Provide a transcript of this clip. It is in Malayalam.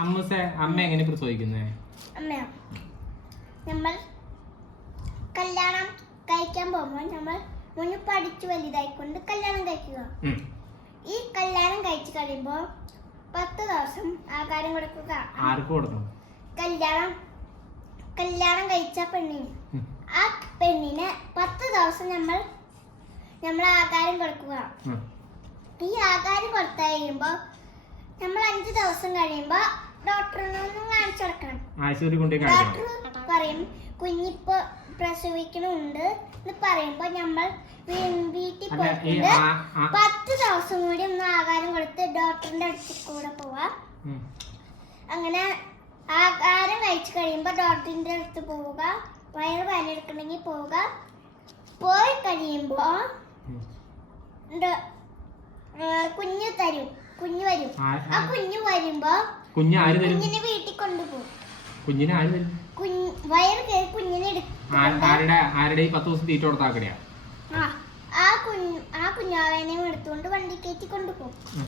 അമ്മ എങ്ങനെ പ്രസവിക്കുന്നേ? അമ്മയോ, നമ്മൾ കല്യാണം കഴിക്കാൻ പോകുമ്പോൾ നമ്മൾ മുന്നേ പഠിച്ചു വലുതായിക്കൊണ്ട് കല്യാണം കഴിക്കുക. ഈ കല്യാണം കഴിച്ചു കഴിയുമ്പോ 10 ദിവസം ആഹാരം കൊടുക്കുക. ആർക്ക് കൊടുക്കണം? കല്യാണം കഴിച്ച പെണ്ണിന്. ആ പെണ്ണിന് 10 ദിവസം നമ്മൾ ആഹാരം കൊടുക്കുക. ഈ ആഹാരം കൊടുത്തു കഴിയുമ്പോ നമ്മൾ 5 ദിവസം കഴിയുമ്പോ ഡോക്ടറിനൊന്നും കാണിച്ചു കൊടുക്കണം. ഡോക്ടർ പറയും കുഞ്ഞിപ്പോ പ്രസവിക്കണുണ്ട് എന്ന് പറയുമ്പോ നമ്മൾ വീട്ടിൽ പോയിട്ട് 10 ദിവസം കൂടി ഒന്ന് ആഹാരം കൊടുത്ത് ഡോക്ടറിന്റെ അടുത്ത് കൂടെ പോവാ. അങ്ങനെ ആഹാരം കഴിച്ചു കഴിയുമ്പോ ഡോക്ടറിന്റെ അടുത്ത് പോവുക. വയറ് വേദനെടുക്കണമെങ്കിൽ പോവുക. പോയി കഴിയുമ്പോ കുഞ്ഞു വരും. ആ കുഞ്ഞു വരുമ്പോ കുഞ്ഞിനെ വീട്ടിൽ കൊണ്ടുപോകും. വയറ് കയറി കുഞ്ഞിനെ എടുക്കും. ആരുടെ 10 ദിവസം തീറ്റ കൊടുത്താക്കണയാ? ആ കുഞ്ഞാവേനെയും എടുത്തുകൊണ്ട് വണ്ടി കയറ്റി കൊണ്ടുപോകും.